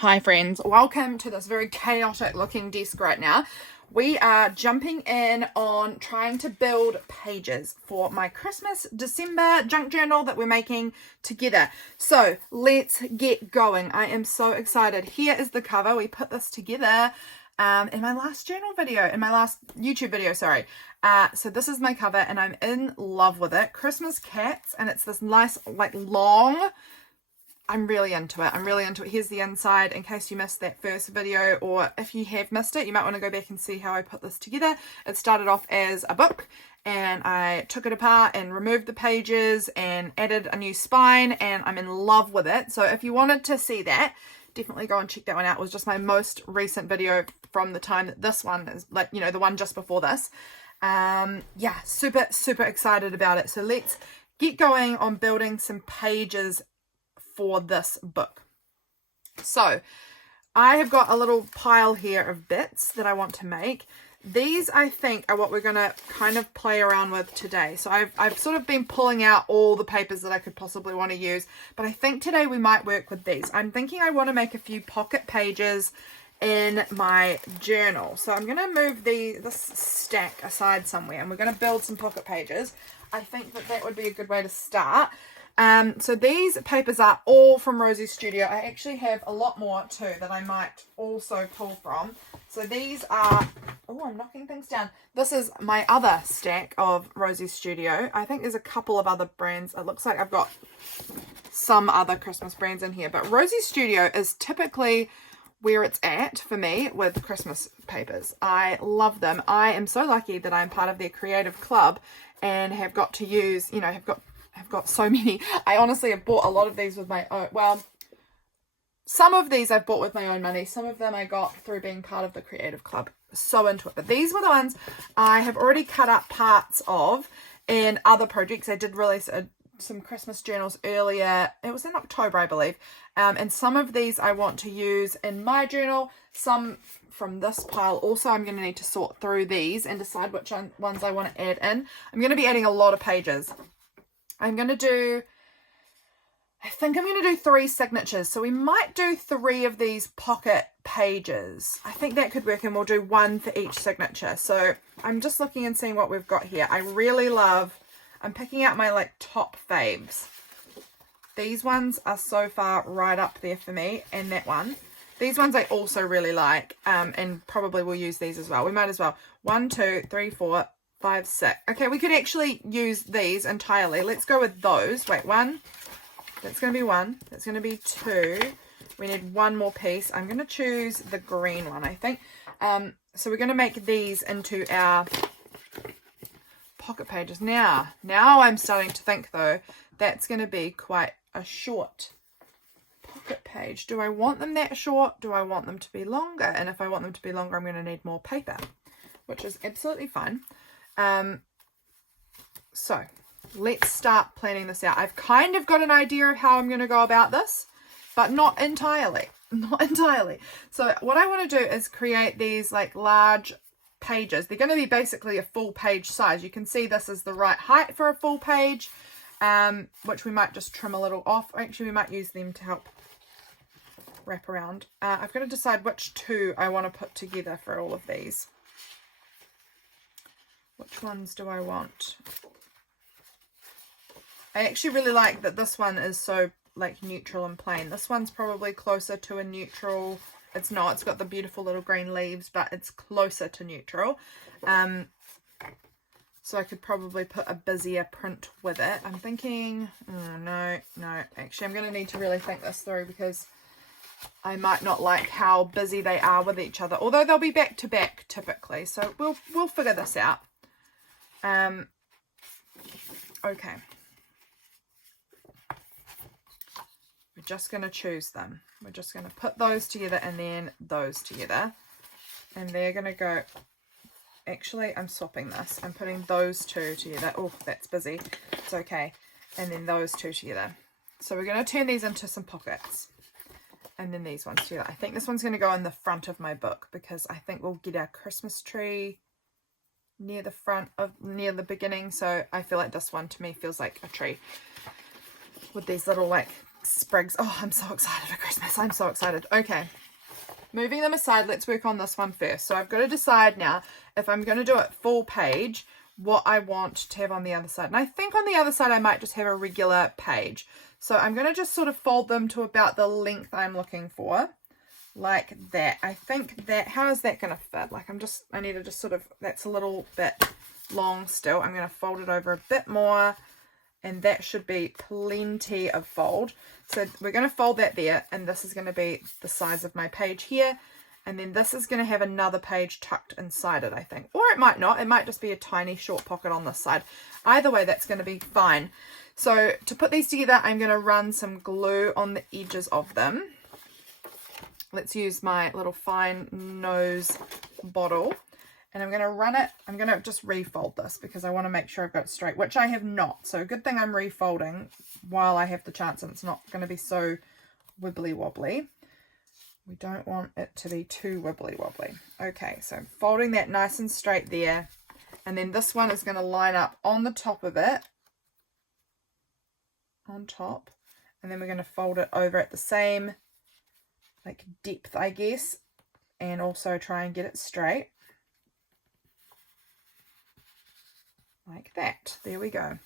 Hi friends, welcome to this very chaotic looking desk right now. We are jumping in on trying to build pages for my Christmas December junk journal that we're making together. So let's get going. I am so excited. Here is the cover. We put this together in my last YouTube video, sorry. So this is my cover and I'm in love with it. Christmas cats, and it's this nice like long. I'm really into it. Here's the inside in case you missed that first video, or if you have missed it, you might want to go back and see how I put this together. It started off as a book and I took it apart and removed the pages and added a new spine, and I'm in love with it. So if you wanted to see that, definitely go and check that one out. It was just my most recent video from the time that this one is, like, you know, the one just before this. Yeah, super excited about it. So let's get going on building some pages for this book. So I have got a little pile here of bits that I want to make. These I think are what we're going to kind of play around with today. So I've sort of been pulling out all the papers that I could possibly want to use, but I think today we might work with these. I'm thinking I want to make a few pocket pages in my journal. So I'm going to move this stack aside somewhere and we're going to build some pocket pages. I think that would be a good way to start. So these papers are all from Rosie's Studio. I actually have a lot more too that I might also pull from. So these are, oh, I'm knocking things down. This is my other stack of Rosie's Studio. I think there's a couple of other brands. It looks like I've got some other Christmas brands in here, but Rosie's Studio is typically where it's at for me with Christmas papers. I love them. I am so lucky that I'm part of their creative club and have got to use, you know, I've got so many. I honestly have bought a lot of these with my own, well, some of these I've bought with my own money. Some of them I got through being part of the creative club. So into it. But these were the ones I have already cut up parts of in other projects. I did release some Christmas journals earlier. It was in October, I believe. And some of these I want to use in my journal. Some from this pile. Also, I'm going to need to sort through these and decide which ones I want to add in. I'm going to be adding a lot of pages. I think I'm going to do 3 signatures. So we might do 3 of these pocket pages. I think that could work, and we'll do 1 for each signature. So I'm just looking and seeing what we've got here. I really love, I'm picking out my like top faves. These ones are so far right up there for me, and that one. These ones I also really like, and probably will use these as well. We might as well. 1, 2, 3, 4, 5, 6. Okay, we could actually use these entirely. Let's go with those. Wait, 1. That's going to be 1. That's going to be 2. We need 1 more piece. I'm going to choose the green one, I think. So we're going to make these into our pocket pages. Now I'm starting to think, though, that's going to be quite a short pocket page. Do I want them that short? Do I want them to be longer? And if I want them to be longer, I'm going to need more paper, which is absolutely fine. So let's start planning this out. I've kind of got an idea of how I'm going to go about this, but not entirely. So what I want to do is create these like large pages. They're going to be basically a full page size. You can see this is the right height for a full page, which we might just trim a little off. Actually, we might use them to help wrap around. I've got to decide which 2 I want to put together for all of these. Which ones do I want? I actually really like that this one is so like neutral and plain. This one's probably closer to a neutral. It's not. It's got the beautiful little green leaves, but it's closer to neutral. So I could probably put a busier print with it. I'm thinking, no. Actually, I'm going to need to really think this through because I might not like how busy they are with each other. Although they'll be back to back typically. So we'll figure this out. Okay. We're just going to choose them. We're just going to put those together and then those together. And they're going to go, actually, I'm swapping this. I'm putting those 2 together. Oh, that's busy. It's okay. And then those 2 together. So we're going to turn these into some pockets. And then these ones together. I think this one's going to go in the front of my book because I think we'll get our Christmas tree near the beginning. So I feel like this one to me feels like a tree with these little like sprigs. Oh, I'm so excited for Christmas. I'm so excited. Okay. Moving them aside, let's work on this one first. So I've got to decide now if I'm going to do it full page, what I want to have on the other side. And I think on the other side, I might just have a regular page. So I'm going to just sort of fold them to about the length I'm looking for, like that. I think that, how is that going to fit? Like I need to just sort of, that's a little bit long still. I'm going to fold it over a bit more, and that should be plenty of fold. So we're going to fold that there, and this is going to be the size of my page here. And then this is going to have another page tucked inside it, I think. Or it might not. It might just be a tiny short pocket on this side. Either way, that's going to be fine. So to put these together, I'm going to run some glue on the edges of them. Let's use my little fine nose bottle. And I'm going to run it. I'm going to just refold this because I want to make sure I've got it straight, which I have not. So good thing I'm refolding while I have the chance, and it's not going to be so wibbly wobbly. We don't want it to be too wibbly wobbly. Okay, so folding that nice and straight there. And then this one is going to line up on the top of it. On top. And then we're going to fold it over at the same like depth, I guess. And also try and get it straight. Like that. There we go.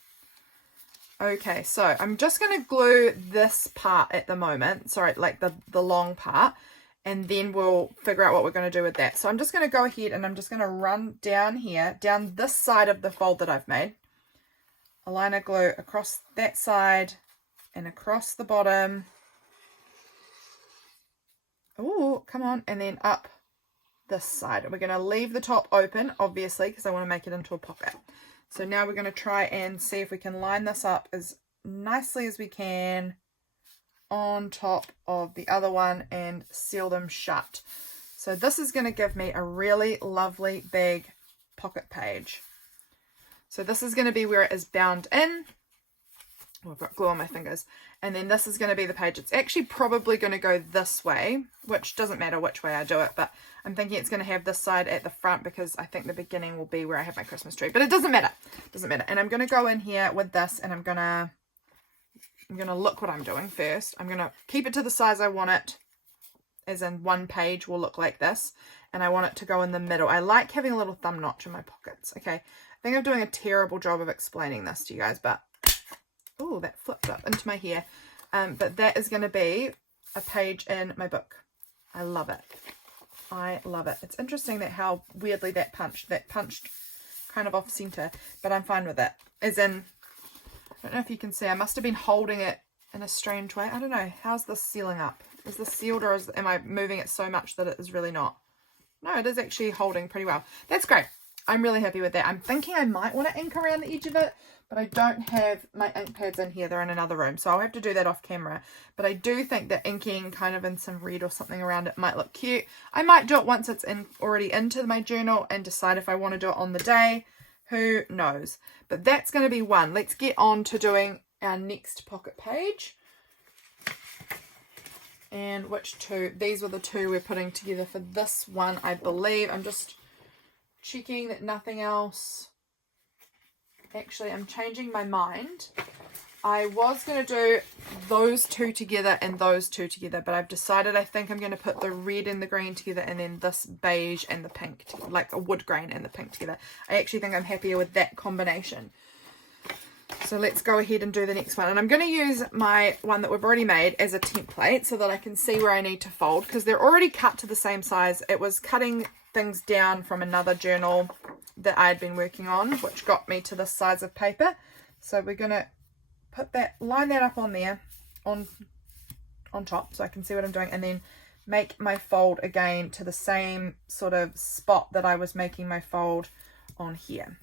Okay, so I'm just going to glue this part at the moment. Sorry, like the long part. And then we'll figure out what we're going to do with that. So I'm just going to go ahead and I'm just going to run down here, down this side of the fold that I've made. A line of glue across that side and across the bottom. Oh, come on. And then up this side. And we're going to leave the top open, obviously, because I want to make it into a pocket. So now we're going to try and see if we can line this up as nicely as we can on top of the other one and seal them shut. So this is going to give me a really lovely big pocket page. So this is going to be where it is bound in. Oh, I've got glue on my fingers. And then this is going to be the page. It's actually probably going to go this way, which doesn't matter which way I do it, but I'm thinking it's going to have this side at the front because I think the beginning will be where I have my Christmas tree, but it doesn't matter. It doesn't matter. And I'm going to go in here with this and I'm going to look what I'm doing first. I'm going to keep it to the size I want it, as in one page will look like this. And I want it to go in the middle. I like having a little thumb notch in my pockets. Okay. I think I'm doing a terrible job of explaining this to you guys, but oh, that flipped up into my hair. But that is going to be a page in my book. I love it. I love it. It's interesting that how weirdly that punched kind of off center, but I'm fine with it. As in, I don't know if you can see, I must have been holding it in a strange way. I don't know. How's this sealing up? Is this sealed, or am I moving it so much that it is really not? No, it is actually holding pretty well. That's great. I'm really happy with that. I'm thinking I might want to ink around the edge of it, but I don't have my ink pads in here. They're in another room, so I'll have to do that off camera. But I do think that inking kind of in some red or something around it might look cute. I might do it once it's already into my journal and decide if I want to do it on the day. Who knows? But that's going to be one. Let's get on to doing our next pocket page. And which two? These were the two we're putting together for this one, I believe. I'm just checking that nothing else. Actually, I'm changing my mind. I was going to do those two together and those two together, but I've decided I think I'm going to put the red and the green together and then this beige and the pink, like a wood grain and the pink together. I actually think I'm happier with that combination. So let's go ahead and do the next one. And I'm going to use my one that we've already made as a template so that I can see where I need to fold, because they're already cut to the same size. It was cutting things down from another journal that I had been working on, which got me to this size of paper. So we're going to put that, line that up on there, on top, so I can see what I'm doing, and then make my fold again to the same sort of spot that I was making my fold on here.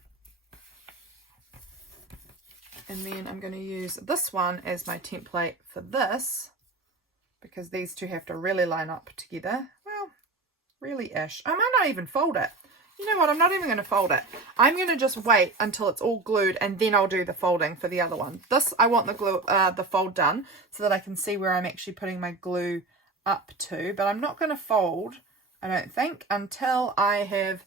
And then I'm going to use this one as my template for this, because these two have to really line up together. Well, really-ish. I might not even fold it. You know what? I'm not even going to fold it. I'm going to just wait until it's all glued, and then I'll do the folding for the other one. This, I want the fold done so that I can see where I'm actually putting my glue up to. But I'm not going to fold, I don't think, until I have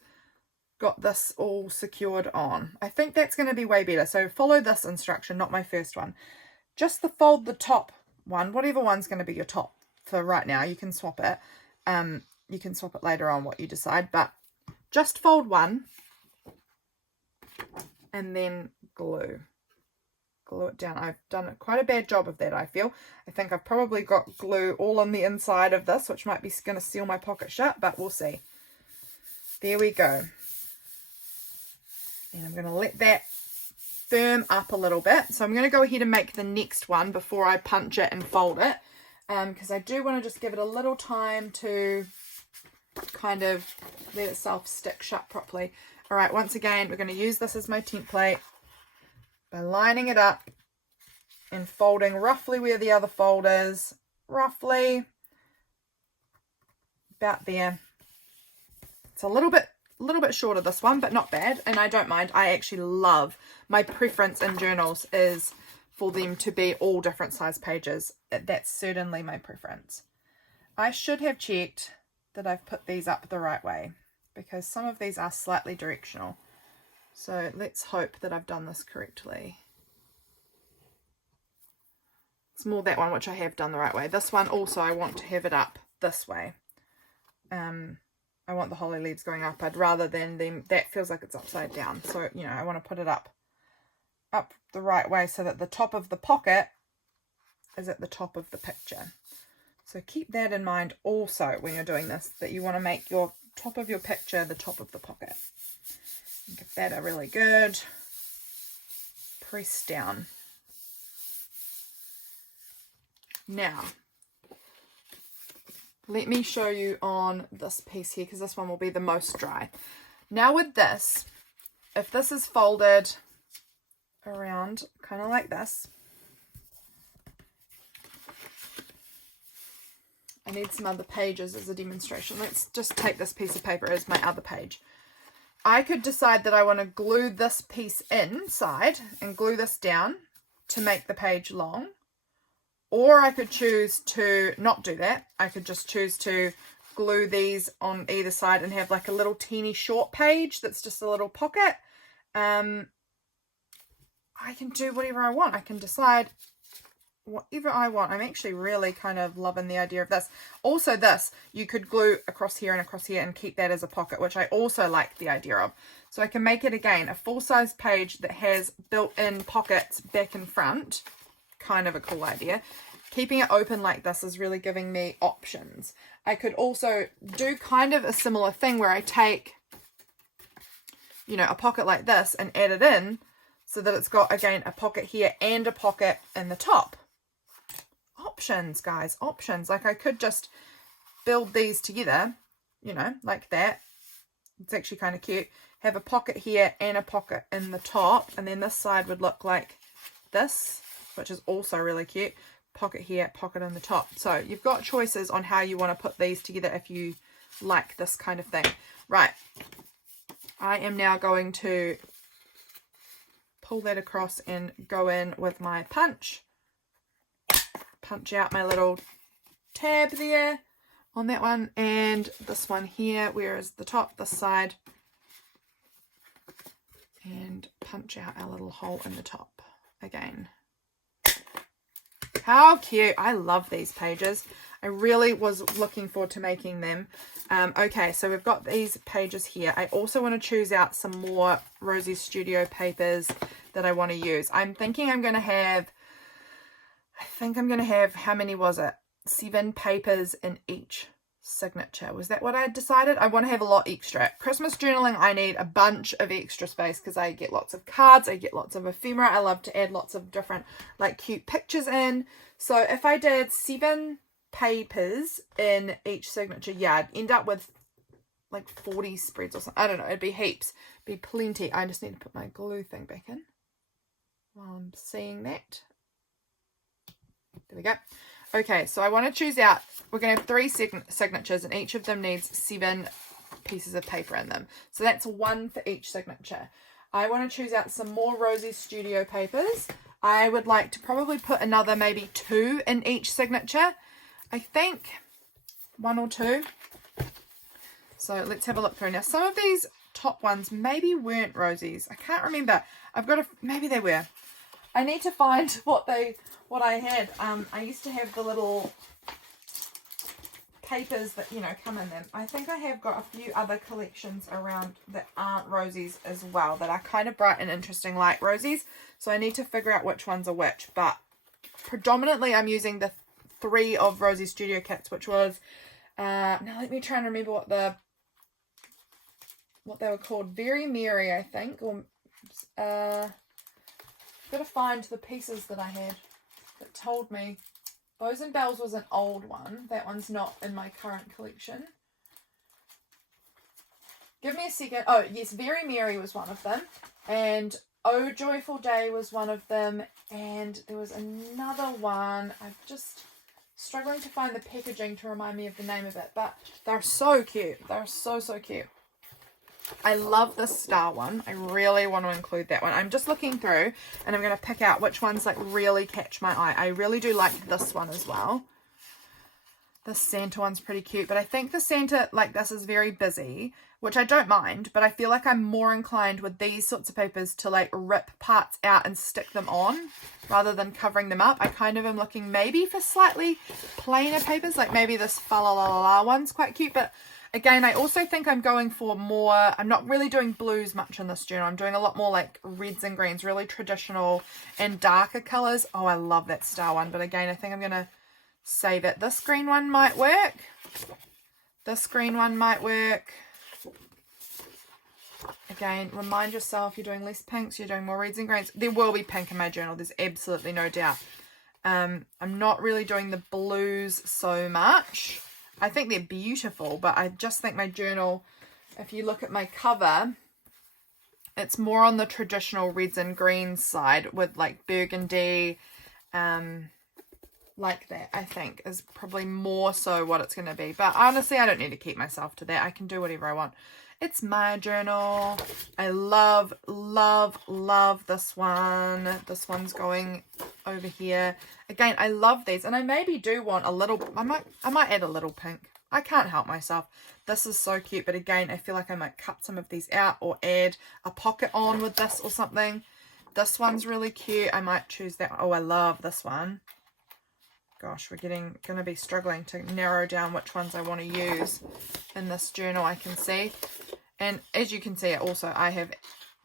got this all secured on. I think that's going to be way better. So follow this instruction, not my first one. Just fold the top one, whatever one's going to be your top for right now. You can swap it. You can swap it later on, what you decide, but just fold one and then glue it down. I've done quite a bad job of that, I feel. I think I've probably got glue all on the inside of this, which might be going to seal my pocket shut, but we'll see. There we go. And I'm going to let that firm up a little bit. So I'm going to go ahead and make the next one before I punch it and fold it, because I do want to just give it a little time to kind of let itself stick shut properly. All right, once again, we're going to use this as my template by lining it up and folding roughly where the other fold is, roughly about there. It's a little bit shorter, this one, but not bad, and I don't mind. I actually love, my preference in journals is for them to be all different size pages. That's certainly my preference. I should have checked that I've put these up the right way, because some of these are slightly directional. So let's hope that I've done this correctly. It's more that one which I have done the right way. This one also, I want to have it up this way. I want the holly leaves going upward rather than them, that feels like it's upside down. So, you know, I want to put it up the right way so that the top of the pocket is at the top of the picture. So keep that in mind also when you're doing this, that you want to make your top of your picture the top of the pocket. Give that a really good press down. Now, let me show you on this piece here, because this one will be the most dry. Now with this, if this is folded around kind of like this, I need some other pages as a demonstration. Let's just take this piece of paper as my other page. I could decide that I want to glue this piece inside and glue this down to make the page long. Or I could choose to not do that. I could just choose to glue these on either side and have like a little teeny short page that's just a little pocket. I can do whatever I want. I can decide whatever I want. I'm actually really kind of loving the idea of this. Also this, you could glue across here and across here and keep that as a pocket, which I also like the idea of. So I can make it, again, a full-size page that has built-in pockets back and front. Kind of a cool idea. Keeping it open like this is really giving me options. I could also do kind of a similar thing where I take, you know, a pocket like this and add it in so that it's got, again, a pocket here and a pocket in the top. Options, guys, options. Like I could just build these together, you know, like that. It's actually kind of cute. Have a pocket here and a pocket in the top, and then this side would look like this, which is also really cute. Pocket here, pocket in the top. So you've got choices on how you want to put these together if you like this kind of thing. Right. I am now going to pull that across and go in with my punch. Punch out my little tab there on that one, and this one here, where is the top, this side, and punch out our little hole in the top again. How cute. I love these pages. I really was looking forward to making them. Okay, so we've got these pages here. I also want to choose out some more Rosie Studio papers that I want to use. I'm thinking I'm going to have, how many was it? 7 papers in each signature. Was that what I decided? I want to have a lot extra. Christmas journaling, I need a bunch of extra space because I get lots of cards, I get lots of ephemera. I love to add lots of different like cute pictures in. So if I did 7 papers in each signature, yeah, I'd end up with like 40 spreads or something. I don't know, it'd be heaps, be plenty. I just need to put my glue thing back in while I'm seeing that. There we go. Okay, so I want to choose out, we're going to have 3 signatures, and each of them needs 7 pieces of paper in them. So that's 1 for each signature. I want to choose out some more Rosie Studio papers. I would like to probably put another maybe 2 in each signature. I think 1 or 2. So let's have a look through. Now, some of these top ones maybe weren't Rosie's. I can't remember. I've got maybe they were. I need to find what I had. I used to have the little papers that, you know, come in them. I think I have got a few other collections around that aren't rosies as well, that are kind of bright and interesting like rosies. So I need to figure out which ones are which. But predominantly I'm using the 3 of Rosie Studio kits, which was, now let me try and remember what they were called. Very Merry, I think. Or, got to find the pieces that I had that told me. Bows and Bells was an old one. That one's not in my current collection. Give me a second. Oh, yes, Very Merry was one of them. And Oh Joyful Day was one of them. And there was another one. I'm just struggling to find the packaging to remind me of the name of it. But they're so cute. They're so, so cute. I love this star one. I really want to include that one. I'm just looking through and I'm going to pick out which ones like really catch my eye. I really do like this one as well. The Santa one's pretty cute, but I think the Santa like this is very busy, which I don't mind, but I feel like I'm more inclined with these sorts of papers to like rip parts out and stick them on rather than covering them up. I kind of am looking maybe for slightly plainer papers, like maybe this Fa La La La one's quite cute, but again, I also think I'm going for more, I'm not really doing blues much in this journal. I'm doing a lot more like reds and greens, really traditional and darker colours. Oh, I love that star one. But again, I think I'm going to save it. This green one might work. This green one might work. Again, remind yourself you're doing less pinks, you're doing more reds and greens. There will be pink in my journal. There's absolutely no doubt. I'm not really doing the blues so much. I think they're beautiful, but I just think my journal, if you look at my cover, it's more on the traditional reds and greens side with like burgundy, like that, I think, is probably more so what it's going to be. But honestly, I don't need to keep myself to that. I can do whatever I want. It's my journal. I love, love, love this one. This one's going over here. Again, I love these. And I maybe do want a little, I might add a little pink. I can't help myself. This is so cute. But again, I feel like I might cut some of these out or add a pocket on with this or something. This one's really cute. I might choose that. Oh, I love this one. Gosh, we're going to be struggling to narrow down which ones I want to use in this journal, I can see. And as you can see, also, I have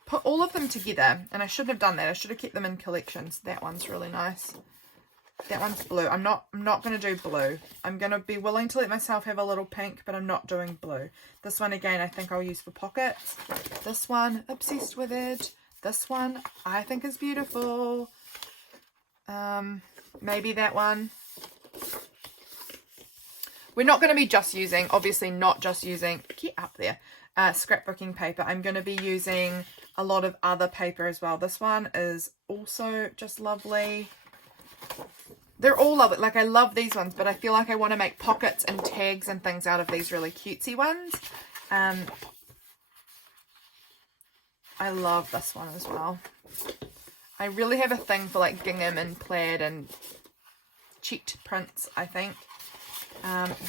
put all of them together, and I shouldn't have done that. I should have kept them in collections. That one's really nice. That one's blue. I'm not going to do blue. I'm going to be willing to let myself have a little pink, but I'm not doing blue. This one, again, I think I'll use for pockets. This one, obsessed with it. This one, I think is beautiful. Maybe that one. We're not going to be just using, obviously not just using, get up there, scrapbooking paper. I'm going to be using a lot of other paper as well. This one is also just lovely. They're all lovely. Like, I love these ones, but I feel like I want to make pockets and tags and things out of these really cutesy ones. I love this one as well. I really have a thing for like gingham and plaid and cheat prints, I think.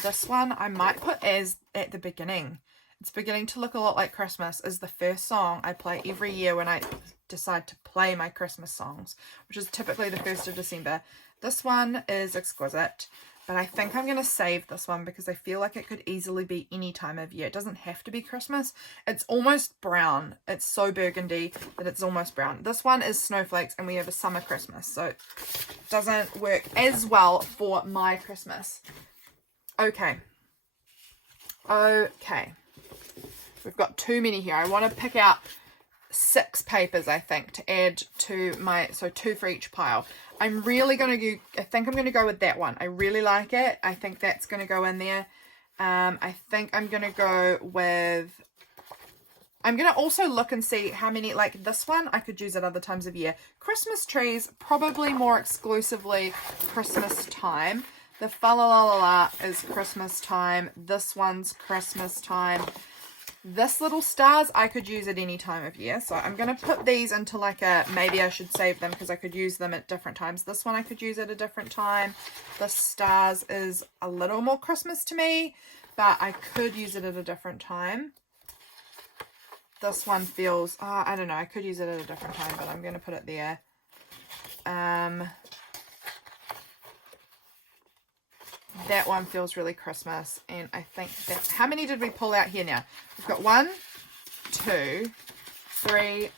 This one I might put as at the beginning. It's beginning to look a lot like Christmas. Is the first song I play every year when I decide to play my Christmas songs, which is typically the 1st of December. This one is exquisite, but I think I'm going to save this one because I feel like it could easily be any time of year. It doesn't have to be Christmas. It's almost brown. It's so burgundy that it's almost brown. This one is Snowflakes, and we have a summer Christmas, so it doesn't work as well for my Christmas. Okay. We've got too many here. I want to pick out 6 papers, I think, to add to my, so 2 for each pile. I'm really going to go, I think I'm going to go with that one. I really like it. I think that's going to go in there. I think I'm going to go with, I'm going to also look and see how many, like this one, I could use at other times of year. Christmas trees, probably more exclusively Christmas time. The Fa La La La La is Christmas time. This one's Christmas time. This little stars I could use at any time of year. So I'm going to put these into like a, maybe I should save them because I could use them at different times. This one I could use at a different time. The stars is a little more Christmas to me, but I could use it at a different time. This one feels, I don't know, I could use it at a different time, but I'm going to put it there. That one feels really Christmas, and I think that, how many did we pull out here now? We've got 1, 2, 3,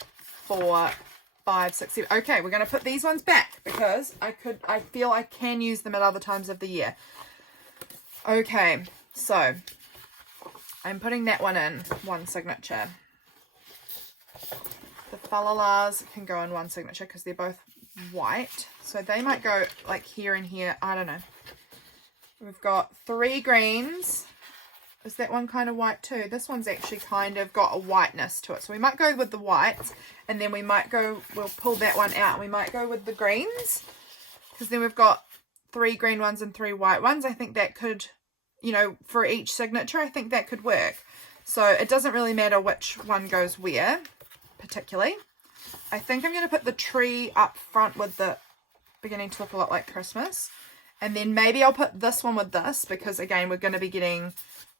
4, 5, 6, 7. Okay, we're going to put these ones back because I feel I can use them at other times of the year. Okay, so I'm putting that one in one signature. The Falalas can go in one signature because they're both white. So they might go like here and here. I don't know. We've got 3 greens. Is that one kind of white too? This one's actually kind of got a whiteness to it. So we might go with the whites, and then we'll pull that one out, and we might go with the greens, because then we've got 3 green ones and 3 white ones. I think that could, you know, for each signature, I think that could work. So it doesn't really matter which one goes where, particularly. I think I'm going to put the tree up front with the beginning to look a lot like Christmas. And then maybe I'll put this one with this, because again, we're going to be getting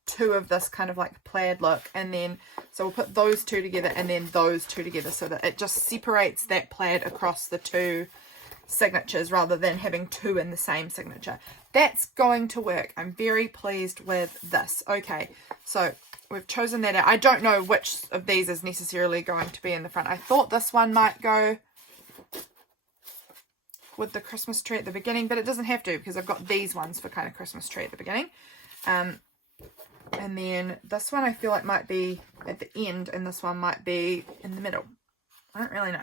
2 of this kind of like plaid look. And then, so we'll put those 2 together and then those 2 together, so that it just separates that plaid across the 2 signatures rather than having 2 in the same signature. That's going to work. I'm very pleased with this. Okay, so we've chosen that out. I don't know which of these is necessarily going to be in the front. I thought this one might go with the Christmas tree at the beginning, but it doesn't have to, because I've got these ones for kind of Christmas tree at the beginning. And then this one I feel like might be at the end, and this one might be in the middle. I don't really know.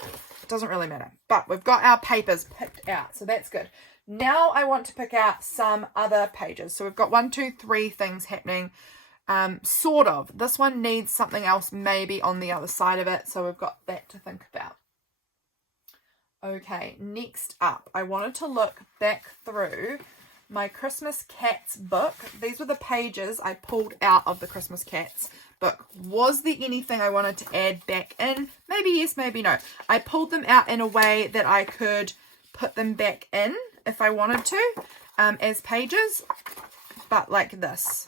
It doesn't really matter. But we've got our papers picked out, so that's good. Now I want to pick out some other pages. So we've got 1, 2, 3 things happening. Sort of. This one needs something else maybe on the other side of it, so we've got that to think about. Okay, next up, I wanted to look back through my Christmas Cats book. These were the pages I pulled out of the Christmas Cats book. Was there anything I wanted to add back in? Maybe yes, maybe no. I pulled them out in a way that I could put them back in if I wanted to, as pages, but like this.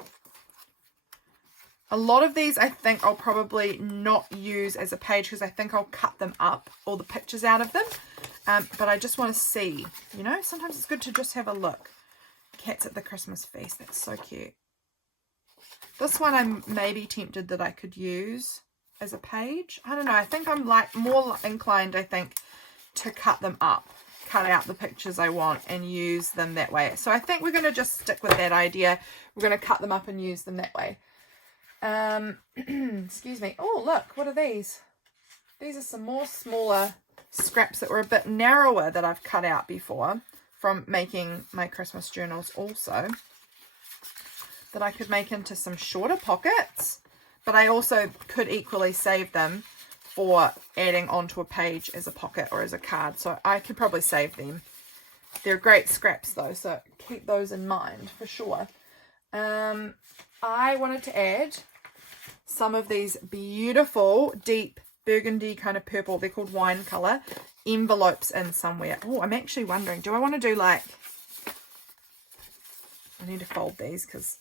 A lot of these I think I'll probably not use as a page, because I think I'll cut them up, all the pictures out of them. But I just want to see, you know, sometimes it's good to just have a look. Cats at the Christmas feast, that's so cute. This one I'm maybe tempted that I could use as a page. I don't know, I think I'm like more inclined, I think, to cut them up, cut out the pictures I want and use them that way. So I think we're going to just stick with that idea. We're going to cut them up and use them that way. Excuse me. Oh, look, what are these? These are some more smaller scraps that were a bit narrower that I've cut out before from making my Christmas journals also, that I could make into some shorter pockets, but I also could equally save them for adding onto a page as a pocket or as a card, so I could probably save them. They're great scraps though, so keep those in mind for sure. I wanted to add some of these beautiful deep burgundy kind of purple, they're called wine color, envelopes in somewhere. Oh, I'm actually wondering, do I want to do like, I need to fold these because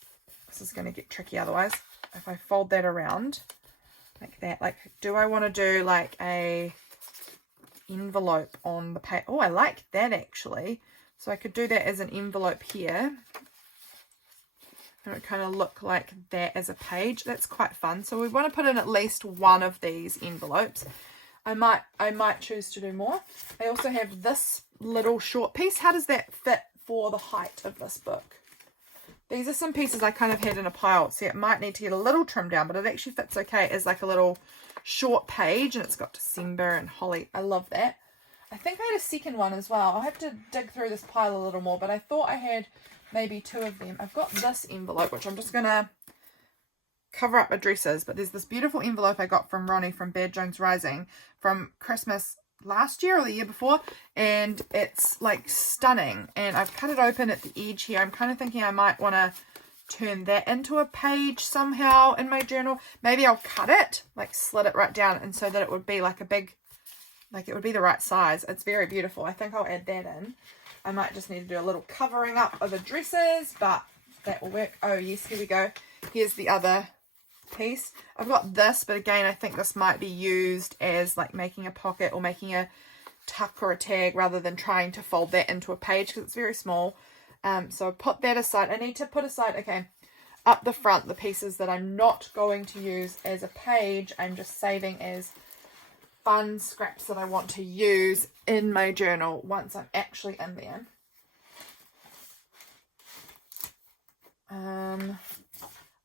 this is going to get tricky otherwise. If I fold that around like that, like, do I want to do like a envelope on the page? Oh, I like that actually. So I could do that as an envelope here. And it kind of look like that as a page. That's quite fun. So we want to put in at least one of these envelopes. I might choose to do more. I also have this little short piece. How does that fit for the height of this book? These are some pieces I kind of had in a pile. See, it might need to get a little trimmed down, but it actually fits okay as like a little short page, and it's got December and holly. I love that. I think I had a second one as well. I'll have to dig through this pile a little more, but I thought I had maybe 2 of them. I've got this envelope, which I'm just going to cover up addresses, but there's this beautiful envelope I got from Ronnie from Bad Jones Rising from Christmas last year or the year before, and it's like stunning, and I've cut it open at the edge here. I'm kind of thinking I might want to turn that into a page somehow in my journal. Maybe I'll cut it, like slit it right down, and so that it would be like a big, like it would be the right size. It's very beautiful. I think I'll add that in. I might just need to do a little covering up of addresses, but that will work. Oh yes, here we go. Here's the other piece. I've got this, but again, I think this might be used as like making a pocket or making a tuck or a tag rather than trying to fold that into a page because it's very small. So put that aside. I need to put aside, okay, up the front, the pieces that I'm not going to use as a page. I'm just saving as fun scraps that I want to use in my journal once I'm actually in there.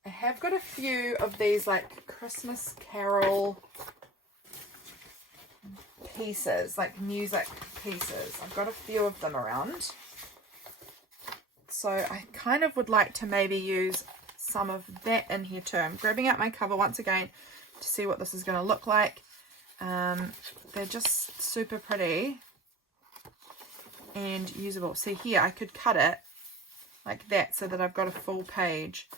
I have got a few of these like Christmas Carol pieces, like music pieces. I've got a few of them around. So I kind of would like to maybe use some of that in here too. I'm grabbing out my cover once again to see what this is going to look like. They're just super pretty and usable. See here, I could cut it like that so that I've got a full page.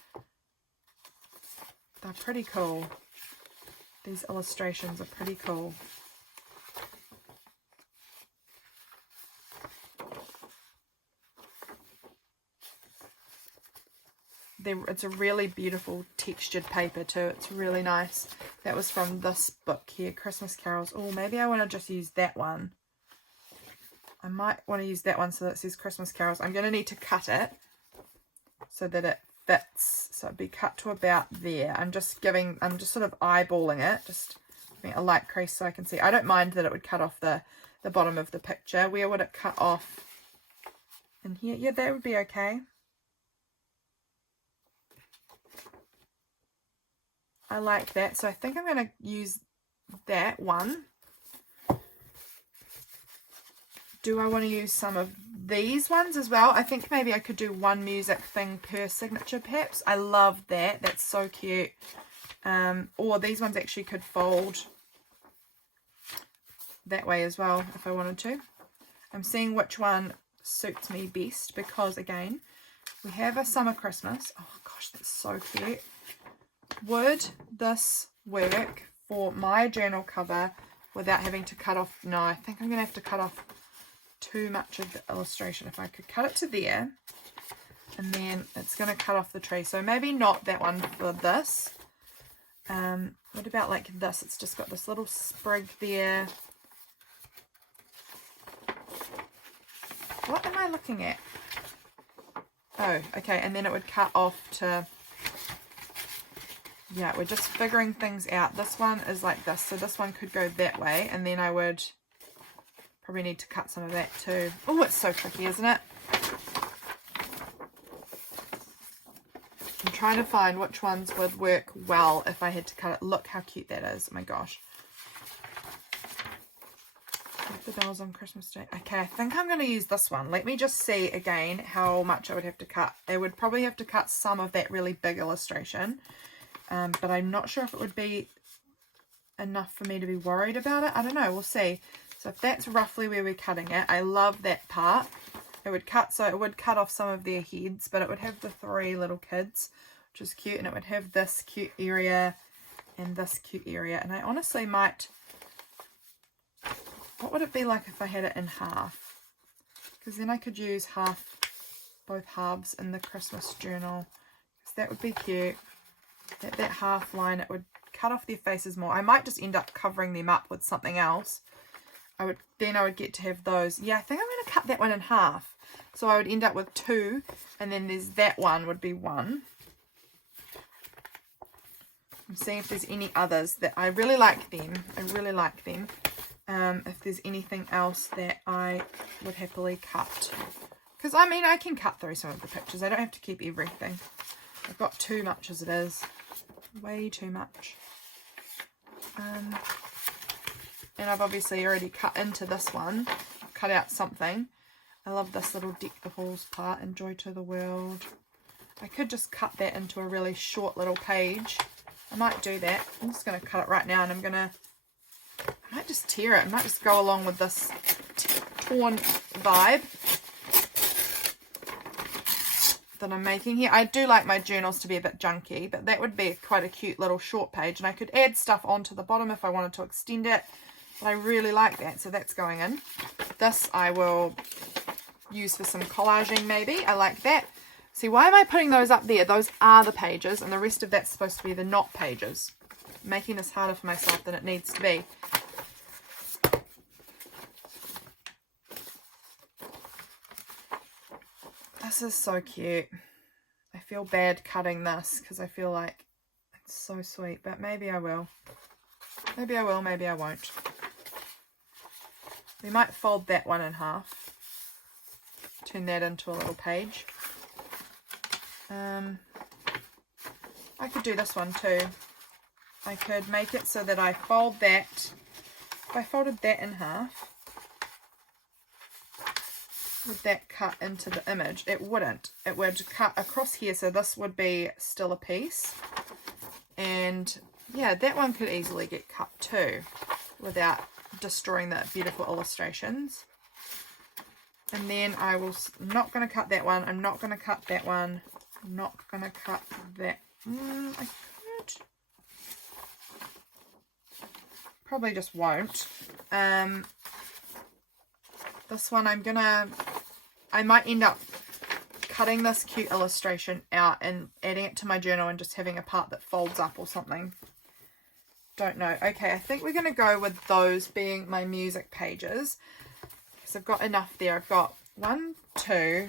They're pretty cool. These illustrations are pretty cool. It's a really beautiful textured paper too. It's really nice. That was from this book here, Christmas Carols. Oh, maybe I want to just use that one. I might want to use that one so that it says Christmas Carols. I'm going to need to cut it so that it fits. So it'd be cut to about there. I'm just sort of eyeballing it. Just giving it a light crease so I can see. I don't mind that it would cut off the bottom of the picture. Where would it cut off? In here? Yeah, that would be okay. I like that. So I think I'm going to use that one. Do I want to use some of these ones as well? I think maybe I could do one music thing per signature perhaps. I love that. That's so cute. Or these ones actually could fold that way as well if I wanted to. I'm seeing which one suits me best because again, we have a summer Christmas. Oh gosh, that's so cute. Would this work for my journal cover without having to cut off? No, I think I'm going to have to cut off too much of the illustration. If I could cut it to there, and then it's going to cut off the tree. So maybe not that one for this. What about like this? It's just got this little sprig there. What am I looking at? Oh, okay. And then it would cut off to... Yeah, we're just figuring things out. This one is like this, so this one could go that way, and then I would probably need to cut some of that too. Oh, it's so tricky, isn't it? I'm trying to find which ones would work well if I had to cut it. Look how cute that is. Oh my gosh. Like the dolls on Christmas Day. Okay, I think I'm going to use this one. Let me just see again how much I would have to cut. I would probably have to cut some of that really big illustration. But I'm not sure if it would be enough for me to be worried about it. I don't know. We'll see. So if that's roughly where we're cutting it, I love that part. It would cut, so it would cut off some of their heads, but it would have the 3 little kids, which is cute. And it would have this cute area and this cute area. And I honestly might... What would it be like if I had it in half? Because then I could use both halves in the Christmas journal. Because that would be cute. That half line, it would cut off their faces more. I might just end up covering them up with something else. I would get to have those. Yeah, I think I'm going to cut that one in half. So I would end up with 2, and then there's that one would be 1. I'm seeing if there's any others that I really like them. I really like them. If there's anything else that I would happily cut. Because, I mean, I can cut through some of the pictures. I don't have to keep everything. I've got too much as it is. Way too much. And I've obviously already cut into this one. I've cut out something. I love this little deck the halls part. And Joy to the World. I could just cut that into a really short little page. I might do that. I'm just going to cut it right now. And I might just tear it. I might just go along with this torn vibe that I'm making here. I do like my journals to be a bit junky, but that would be quite a cute little short page, and I could add stuff onto the bottom if I wanted to extend it, but I really like that, so that's going in. This I will use for some collaging maybe. I like that. See, why am I putting those up there? Those are the pages, and the rest of that's supposed to be the not pages. I'm making this harder for myself than it needs to be. this is so cute. I feel bad cutting this because I feel like it's so sweet, but maybe I will. Maybe I will, maybe I won't. We might fold that one in half. Turn that into a little page. I could do this one too. I could make it so that I fold that. If I folded that in half, would that cut into the image? It wouldn't. It would cut across here, so this would be still a piece. And yeah, that one could easily get cut too without destroying the beautiful illustrations. And then I will, not going to cut that one. I'm not going to cut that one. I'm not going to cut that. I could. Probably just won't. This one I might end up cutting this cute illustration out and adding it to my journal and just having a part that folds up or something. Don't know. Okay, I think we're going to go with those being my music pages. Because I've got enough there. I've got 1, 2,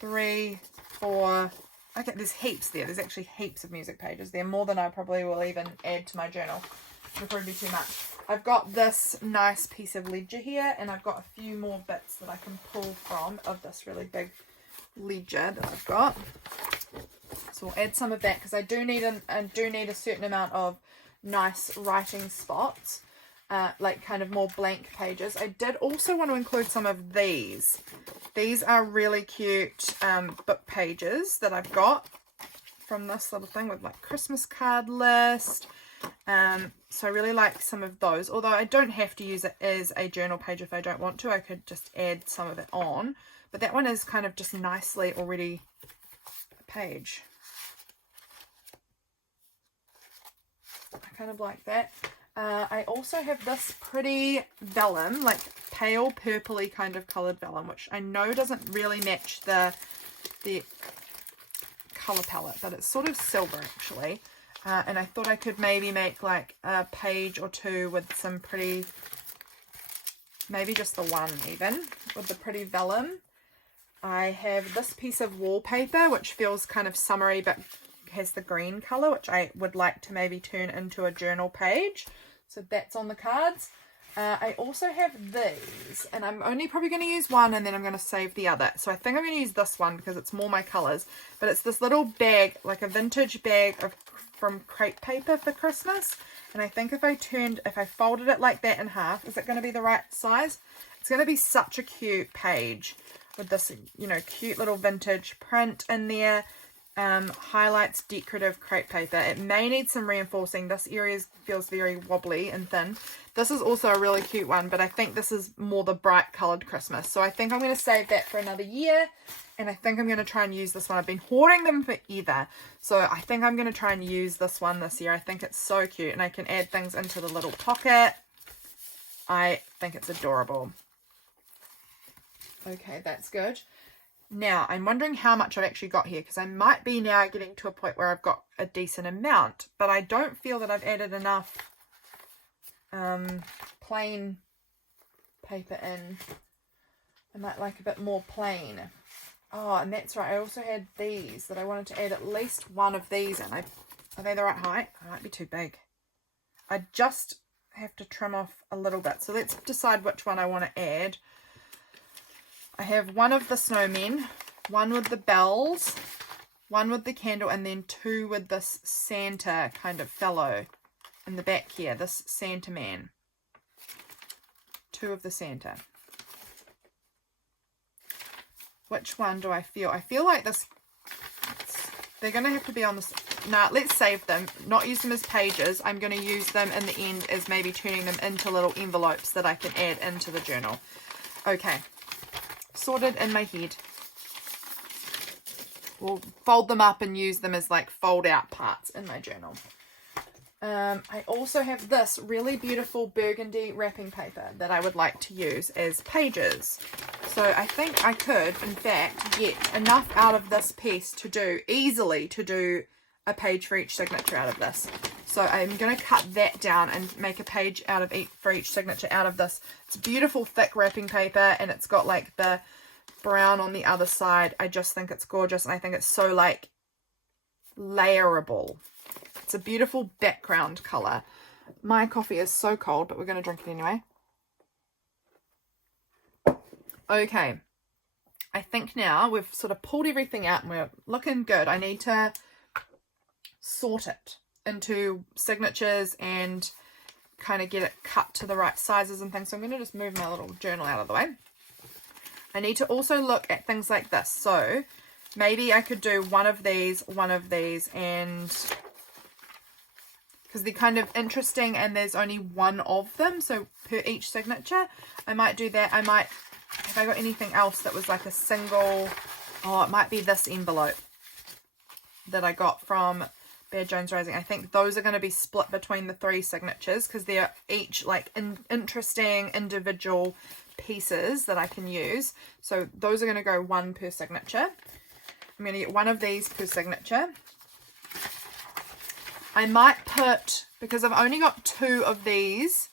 3, 4. Okay, there's heaps there. There's actually heaps of music pages there. More than I probably will even add to my journal. It'll probably be too much. I've got this nice piece of ledger here, and I've got a few more bits that I can pull from of this really big ledger that I've got. So we'll add some of that because I do need a certain amount of nice writing spots, like kind of more blank pages. I did also want to include some of these. These are really cute book pages that I've got from this little thing with like Christmas card list. So I really like some of those, although I don't have to use it as a journal page if I don't want to. I could just add some of it on, but that one is kind of just nicely already a page. I kind of like that. I also have this pretty vellum, like pale purpley kind of coloured vellum, which I know doesn't really match the colour palette, but it's sort of silver actually. And I thought I could maybe make like a page or two with some pretty, maybe just the one even, with the pretty vellum. I have this piece of wallpaper, which feels kind of summery, but has the green colour, which I would like to maybe turn into a journal page. So that's on the cards. I also have these, and I'm only probably going to use one and then I'm going to save the other. So I think I'm going to use this one because it's more my colours. But it's this little bag, like a vintage bag from crepe paper for Christmas. And I think if I folded it like that in half, is it going to be the right size? It's going to be such a cute page with this, you know, cute little vintage print in there. Highlights decorative crepe paper. It may need some reinforcing. This area feels very wobbly and thin. This is also a really cute one, but I think this is more the bright coloured Christmas. So I think I'm going to save that for another year. And I think I'm going to try and use this one. I've been hoarding them forever. So I think I'm going to try and use this one this year. I think it's so cute. And I can add things into the little pocket. I think it's adorable. Okay, that's good. Now, I'm wondering how much I've actually got here. Because I might be now getting to a point where I've got a decent amount. But I don't feel that I've added enough plain paper in. I might like a bit more plain. Oh, and that's right. I also had these that I wanted to add at least one of these in. Are they the right height? They might be too big. I just have to trim off a little bit. So let's decide which one I want to add. I have one of the snowmen, one with the bells, one with the candle, and then two with this Santa kind of fellow in the back here. This Santa man. Two of the Santa. Which one do I feel? I feel like this, they're going to have to be on this. Nah, let's save them. Not use them as pages. I'm going to use them in the end as maybe turning them into little envelopes that I can add into the journal. Okay. Sorted in my head. We'll fold them up and use them as like fold out parts in my journal. I also have this really beautiful burgundy wrapping paper that I would like to use as pages. So I think I could, in fact, get enough out of this piece to do, easily to do a page for each signature out of this. So I'm going to cut that down and make a page out of for each signature out of this. It's beautiful thick wrapping paper, and it's got like the brown on the other side. I just think it's gorgeous, and I think it's so like layerable. It's a beautiful background color. My coffee is so cold, but we're going to drink it anyway. Okay, I think now we've sort of pulled everything out and we're looking good. I need to sort it into signatures and kind of get it cut to the right sizes and things. So I'm going to just move my little journal out of the way. I need to also look at things like this. So maybe I could do one of these, and because they're kind of interesting and there's only one of them, so per each signature, I might do that. I might, have I got anything else that was like a single, oh, it might be this envelope that I got from Bad Jones Rising. I think those are going to be split between the 3 signatures because they're each like interesting individual pieces that I can use. So those are going to go 1 per signature. I'm going to get 1 of these per signature. I might put, because I've only got 2 of these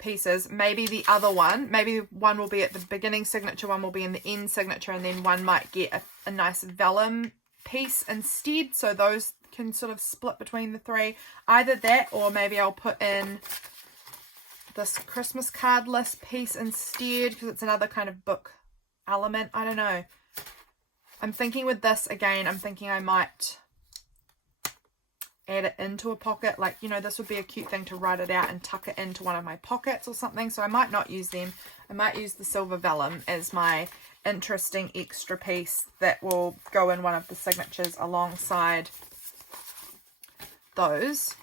pieces, maybe the other one, maybe one will be at the beginning signature, one will be in the end signature, and then one might get a nice vellum piece instead. So those can sort of split between the 3. Either that, or maybe I'll put in this Christmas card list piece instead because it's another kind of book element. I don't know. I'm thinking with this again, I'm thinking I might add it into a pocket. Like, you know, this would be a cute thing to write it out and tuck it into one of my pockets or something. So I might not use them. I might use the silver vellum as my interesting extra piece that will go in one of the signatures alongside those.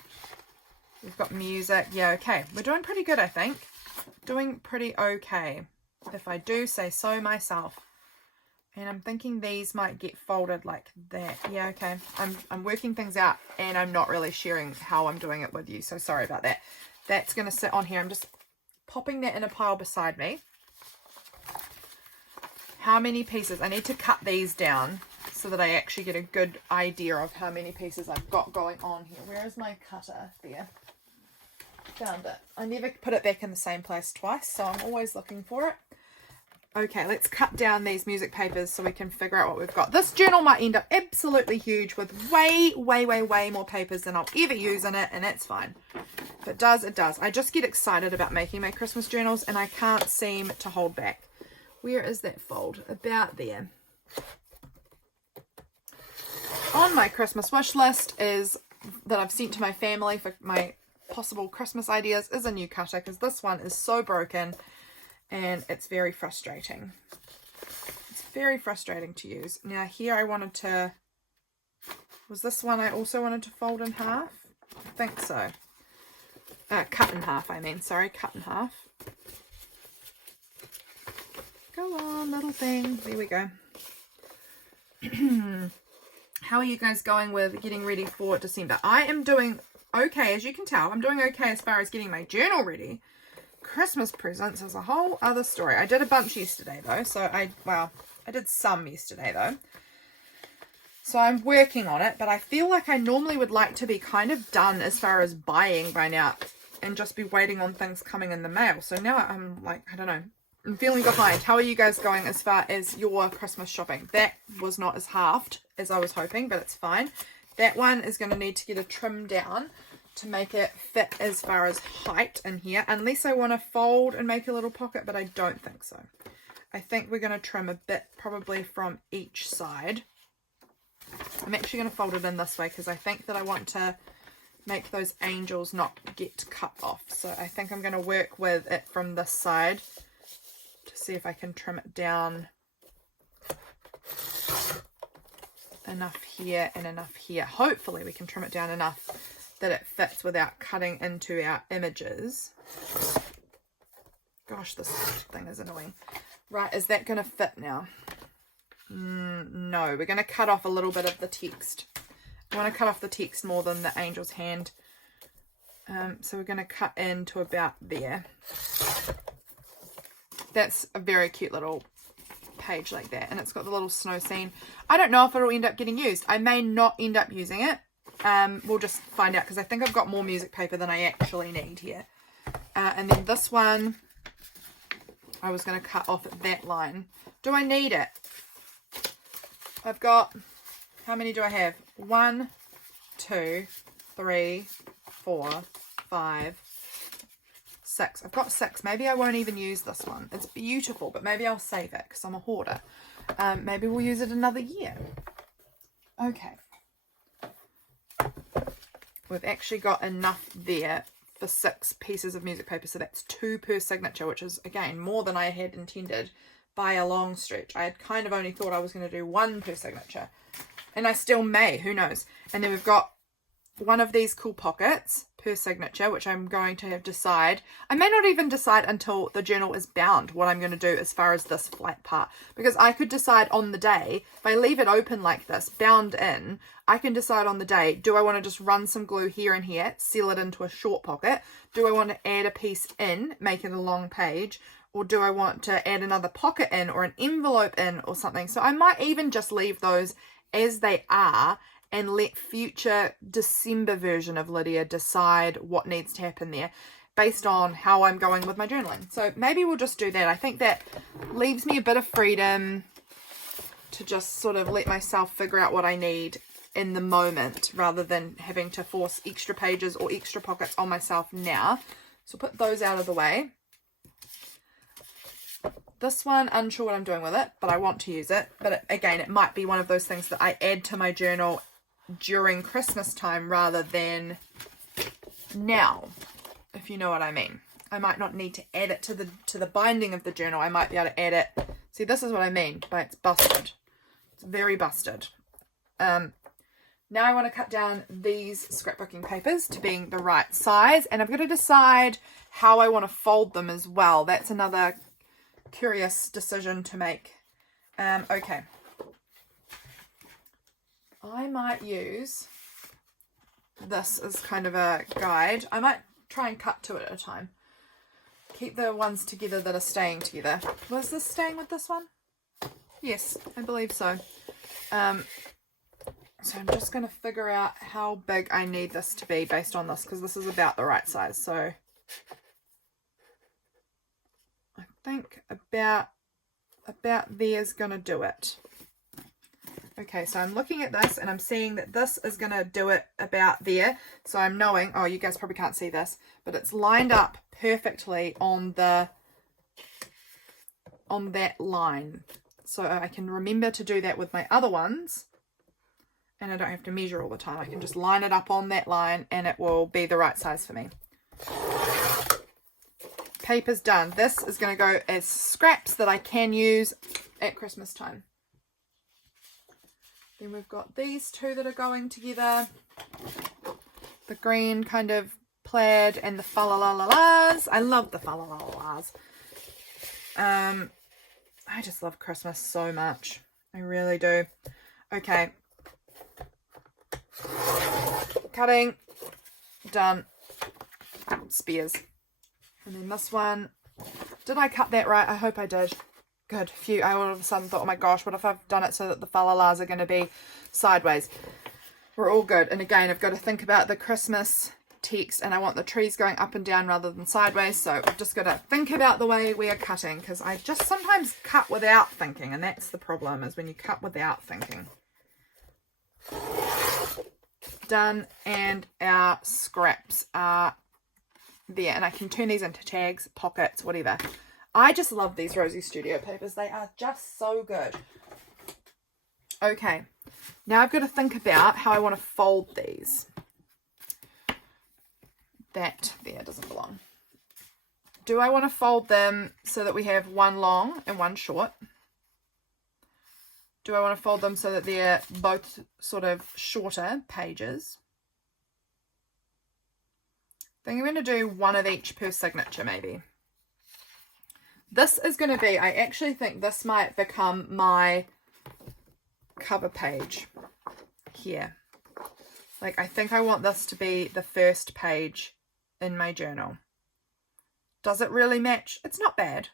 We've got music. Yeah, okay. We're doing pretty good, I think. Doing pretty okay, if I do say so myself. And I'm thinking these might get folded like that. Yeah, okay. I'm working things out and I'm not really sharing how I'm doing it with you. So sorry about that. That's going to sit on here. I'm just popping that in a pile beside me. How many pieces? I need to cut these down so that I actually get a good idea of how many pieces I've got going on here. Where is my cutter? There. Found it. I never put it back in the same place twice, so I'm always looking for it. Okay, let's cut down these music papers so we can figure out what we've got. This journal might end up absolutely huge with way more papers than I'll ever use in it, and that's fine. If it does, it does. I just get excited about making my Christmas journals, and I can't seem to hold back. Where is that fold? About there. On my Christmas wish list is that I've sent to my family for my possible Christmas ideas is a new cutter, because this one is so broken and it's very frustrating. It's very frustrating to use. Now here I wanted to, was this one I also wanted to fold in half? I think so. Cut in half, I mean. Sorry, cut in half. Go on, little thing. There we go. How are you guys going with getting ready for December? I am doing okay, as you can tell. I'm doing okay as far as getting my journal ready. Christmas presents is a whole other story. I did a bunch yesterday though, so I did some yesterday though. So I'm working on it, but I feel like I normally would like to be kind of done as far as buying by now and just be waiting on things coming in the mail. So now I'm like, I don't know. I'm feeling behind. How are you guys going as far as your Christmas shopping? That was not as halved as I was hoping, but it's fine. That one is going to need to get a trim down to make it fit as far as height in here, unless I want to fold and make a little pocket, but I don't think so. I think we're going to trim a bit probably from each side. I'm actually going to fold it in this way because I think that I want to make those angels not get cut off. So I think I'm going to work with it from this side to see if I can trim it down enough here and enough here. Hopefully we can trim it down enough that it fits without cutting into our images. Gosh, this thing is annoying. Right, is that going to fit now? No, we're going to cut off a little bit of the text. I want to cut off the text more than the angel's hand. So we're going to cut into about there. That's a very cute little page like that, and it's got the little snow scene. I don't know if it'll end up getting used. I may not end up using it. We'll just find out, because I think I've got more music paper than I actually need here. And then this one, I was going to cut off that line. Do I need it? I've got, how many do I have? 1, 2, 3, 4, 5, 6. I've got 6. Maybe I won't even use this one. It's beautiful, but maybe I'll save it because I'm a hoarder. Maybe we'll use it another year. Okay. We've actually got enough there for 6 pieces of music paper, so that's 2 per signature, which is, again, more than I had intended by a long stretch. I had kind of only thought I was going to do 1 per signature, and I still may, who knows. And then we've got one of these cool pockets per signature, which I'm going to decide. I may not even decide until the journal is bound what I'm going to do as far as this flat part, because I could decide on the day, if I leave it open like this, bound in, I can decide on the day, do I want to just run some glue here and here, seal it into a short pocket? Do I want to add a piece in, make it a long page? Or do I want to add another pocket in or an envelope in or something? So I might even just leave those as they are and let future December version of Lydia decide what needs to happen there based on how I'm going with my journaling. So maybe we'll just do that. I think that leaves me a bit of freedom to just sort of let myself figure out what I need in the moment rather than having to force extra pages or extra pockets on myself now. So put those out of the way. This one, unsure what I'm doing with it, but I want to use it. But again, it might be one of those things that I add to my journal during Christmas time rather than now, if you know what I mean. I might not need to add it to the binding of the journal. I might be able to add it. See, this is what I mean by it's busted. It's very busted. Now I want to cut down these scrapbooking papers to being the right size, and I've got to decide how I want to fold them as well. That's another curious decision to make. Okay. I might use this as kind of a guide. I might try and cut 2 at a time. Keep the ones together that are staying together. Was this staying with this one? Yes, I believe so. So I'm just going to figure out how big I need this to be based on this, because this is about the right size. So I think about there's going to do it. Okay, so I'm looking at this and I'm seeing that this is going to do it about there. So I'm knowing, oh, you guys probably can't see this, but it's lined up perfectly on that line. So I can remember to do that with my other ones, and I don't have to measure all the time. I can just line it up on that line and it will be the right size for me. Paper's done. This is going to go as scraps that I can use at Christmas time. Then we've got these 2 that are going together. The green kind of plaid and the fa-la-la-la-las. I love the fa-la-la-la-las. I just love Christmas so much. I really do. Okay. Cutting. Done. Spears. And then this one. Did I cut that right? I hope I did. Good. Phew. I all of a sudden thought, oh my gosh, what if I've done it so that the fa-la-las are going to be sideways? We're all good. And again, I've got to think about the Christmas text, and I want the trees going up and down rather than sideways. So I've just got to think about the way we are cutting, because I just sometimes cut without thinking, and that's the problem, is when you cut without thinking. Done, and our scraps are there, and I can turn these into tags, pockets, whatever. I just love these Rosie Studio papers. They are just so good. Okay, now I've got to think about how I want to fold these. That there doesn't belong. Do I want to fold them so that we have one long and one short? Do I want to fold them so that they're both sort of shorter pages? I think I'm going to do one of each per signature maybe. This is going to be, I actually think this might become my cover page here. Like, I think I want this to be the first page in my journal. Does it really match? It's not bad.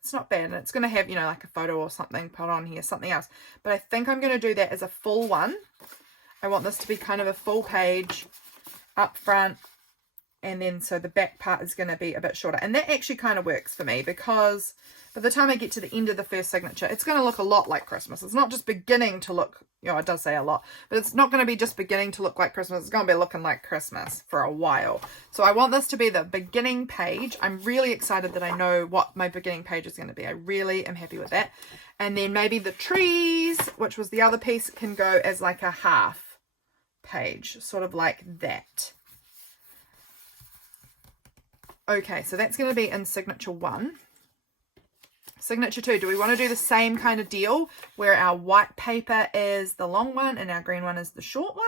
It's not bad. And it's going to have, you know, like a photo or something put on here, something else. But I think I'm going to do that as a full one. I want this to be kind of a full page up front, And then so the back part is going to be a bit shorter. And that actually kind of works for me, because by the time I get to the end of the first signature, it's going to look a lot like Christmas. It's not just beginning to look, you know, it does say a lot, but it's not going to be just beginning to look like Christmas. It's going to be looking like Christmas for a while. So I want this to be the beginning page. I'm really excited that I know what my beginning page is going to be. I really am happy with that. And then maybe the trees, which was the other piece, can go as like a half page, sort of like that. Okay, so that's going to be in signature 1. Signature 2, do we want to do the same kind of deal where our white paper is the long one and our green one is the short one?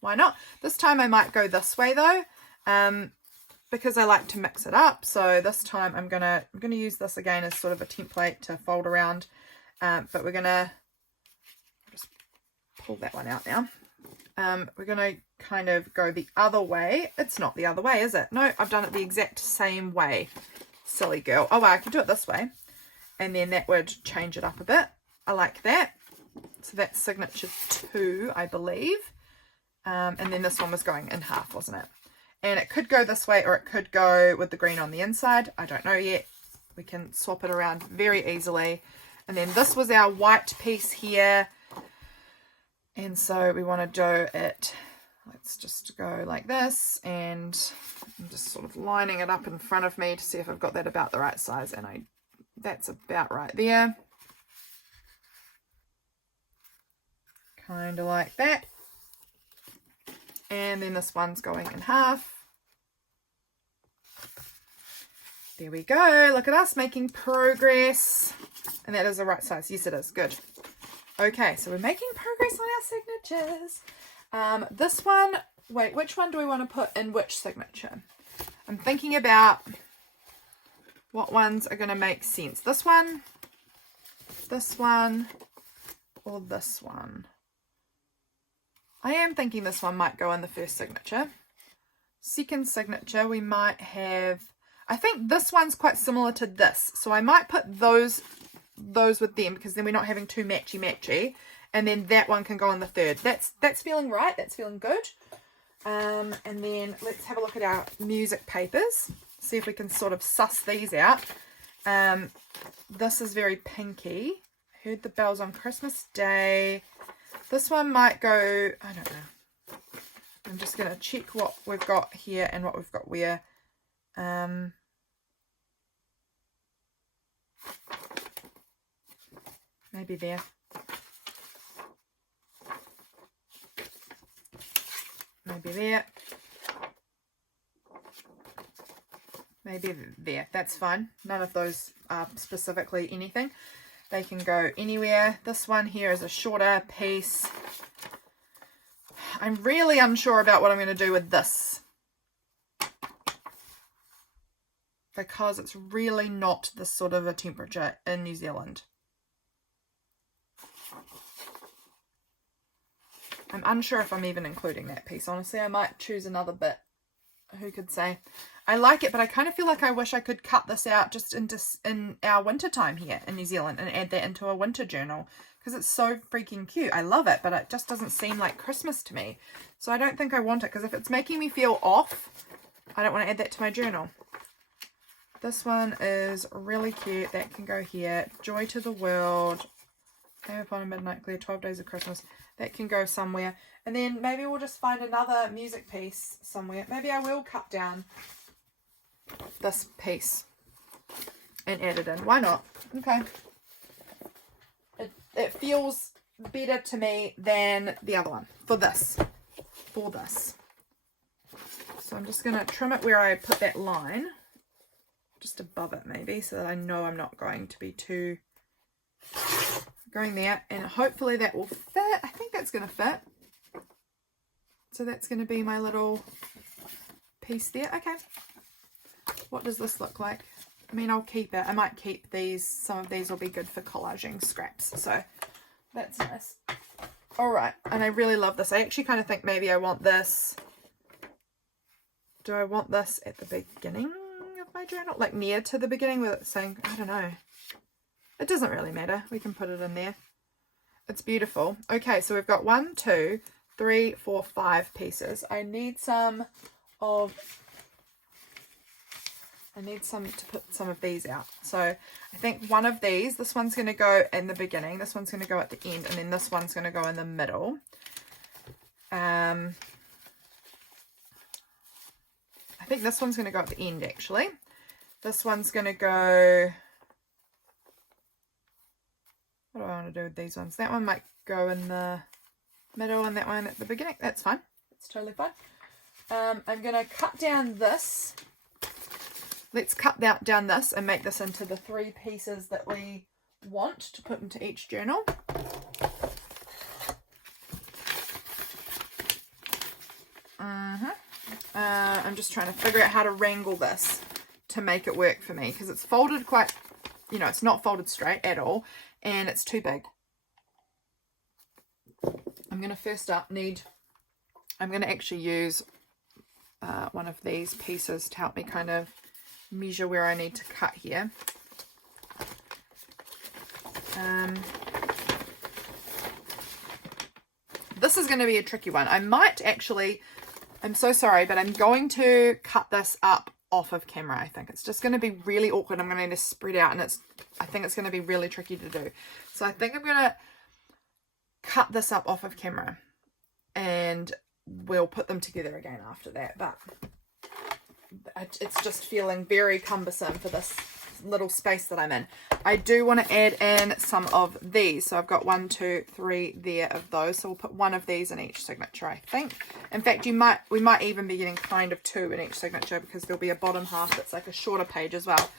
Why not? This time I might go this way though, because I like to mix it up. So this time I'm gonna use this again as sort of a template to fold around, but we're gonna just pull that one out now. We're gonna kind of go the other way. It's not the other way, is it? No, I've done it the exact same way. Silly girl. Oh, well, I could do it this way, and then that would change it up a bit. I like that. So that's signature 2, I believe. And then this one was going in half, wasn't it? And it could go this way, or it could go with the green on the inside. I don't know yet. We can swap it around very easily. And then this was our white piece here. And so we want to do it, let's just go like this, and I'm just sort of lining it up in front of me to see if I've got that about the right size, and that's about right there. Kind of like that. And then this one's going in half. There we go. Look at us making progress. And that is the right size. Yes, it is. Good. Okay, so we're making progress on our signatures. This one, wait, which one do we want to put in which signature? I'm thinking about what ones are going to make sense. This one, or this one. I am thinking this one might go in the first signature. Second signature, we might have, I think this one's quite similar to this. So I might put those with them, because then we're not having too matchy, and then that one can go on the third. That's feeling right. That's feeling good. And then let's have a look at our music papers, see if we can sort of suss these out. This is very pinky. Heard the bells on Christmas Day. This one might go, I don't know. I'm just going to check what we've got here and what we've got where. Maybe there. Maybe there. Maybe there. That's fine. None of those are specifically anything. They can go anywhere. This one here is a shorter piece. I'm really unsure about what I'm going to do with this, because it's really not this sort of a temperature in New Zealand. I'm unsure if I'm even including that piece. Honestly, I might choose another bit. Who could say? I like it, but I kind of feel like I wish I could cut this out just in our winter time here in New Zealand and add that into a winter journal, because it's so freaking cute. I love it, but it just doesn't seem like Christmas to me. So I don't think I want it, because if it's making me feel off, I don't want to add that to my journal. This one is really cute. That can go here. Joy to the world. Came upon a midnight clear, 12 days of Christmas. That can go somewhere. And then maybe we'll just find another music piece somewhere. Maybe I will cut down this piece and add it in. Why not? Okay. It feels better to me than the other one for this. So I'm just going to trim it where I put that line. Just above it maybe, so that I know I'm not going to be too going there, and hopefully that will fit. I think that's going to fit. So that's going to be my little piece there. Okay. What does this look like? I mean, I'll keep it. I might keep these. Some of these will be good for collaging scraps. So that's nice. All right. And I really love this. I actually kind of think maybe I want this. Do I want this at the beginning of my journal? Like near to the beginning with it saying, I don't know. It doesn't really matter. We can put it in there. It's beautiful. Okay, so we've got 1, 2, 3, 4, 5 pieces. I need some of, I need some to put some of these out. So I think one of these, this one's going to go in the beginning, this one's going to go at the end, and then this one's going to go in the middle. I think this one's going to go at the end, actually. This one's going to go, what do I want to do with these ones? That one might go in the middle and that one at the beginning. That's fine. It's totally fine. I'm going to cut down this. Let's cut down this and make this into the 3 pieces that we want to put into each journal. I'm just trying to figure out how to wrangle this to make it work for me, because it's folded quite, you know, it's not folded straight at all, and it's too big. I'm going to first up I'm going to actually use one of these pieces to help me kind of measure where I need to cut here. This is going to be a tricky one. I might actually, I'm so sorry, but I'm going to cut this up off of camera. I think it's just going to be really awkward. I'm going to need to spread out, and I think it's going to be really tricky to do. So I think I'm going to cut this up off of camera, and we'll put them together again after that. But it's just feeling very cumbersome for this little space that I'm in. I do want to add in some of these. So I've got 1, 2, 3 there of those. So we'll put one of these in each signature, I think. In fact, we might even be getting kind of 2 in each signature, because there'll be a bottom half that's like a shorter page as well.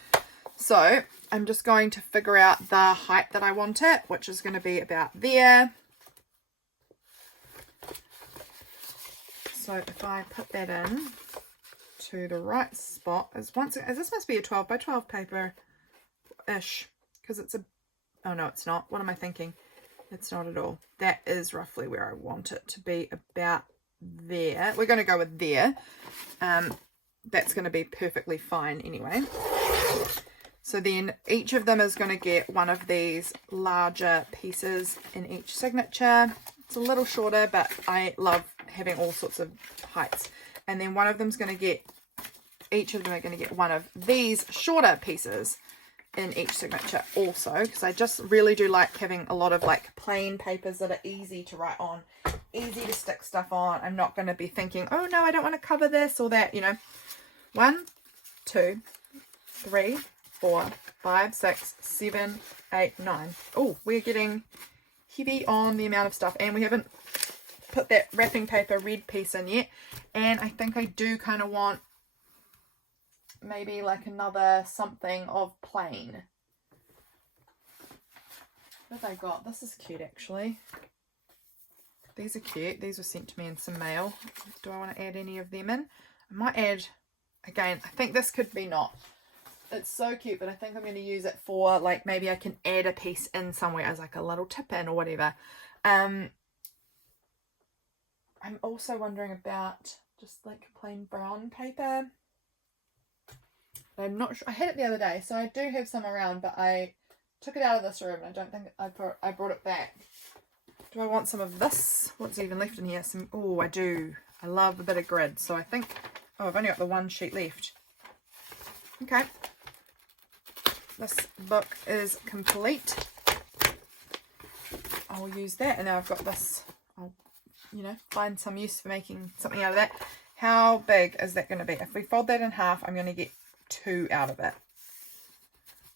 So I'm just going to figure out the height that I want it, which is going to be about there. So if I put that in to the right spot, as this must be a 12 by 12 paper ish, because it's oh no, it's not. What am I thinking? It's not at all. That is roughly where I want it to be, about there. We're going to go with there. That's going to be perfectly fine anyway. So then each of them is going to get one of these larger pieces in each signature. It's a little shorter, but I love having all sorts of heights. And then one of them's going to get, each of them are going to get one of these shorter pieces in each signature also, because I just really do like having a lot of like plain papers that are easy to write on, easy to stick stuff on. I'm not going to be thinking, oh no, I don't want to cover this or that, you know. 1, 2, 3, 4, 5, 6, 7, 8, 9. Oh, we're getting heavy on the amount of stuff, and we haven't put that wrapping paper red piece in yet. And I think I do kind of want maybe like another something of plain. What have I got? This is cute actually. These are cute. These were sent to me in some mail. Do I want to add any of them in? I might add, again, I think this could be not. It's so cute, but I think I'm going to use it for, like, maybe I can add a piece in somewhere as like a little tip in or whatever. I'm also wondering about just like plain brown paper. I'm not sure. I had it the other day, so I do have some around, but I took it out of this room and I don't think I brought it back. Do I want some of this? What's even left in here? Oh, I do. I love a bit of grid, so I think, oh, I've only got the one sheet left. Okay. This book is complete. I'll use that, and now I've got this. I'll, you know, find some use for making something out of that. How big is that going to be? If we fold that in half, I'm going to get 2 out of it.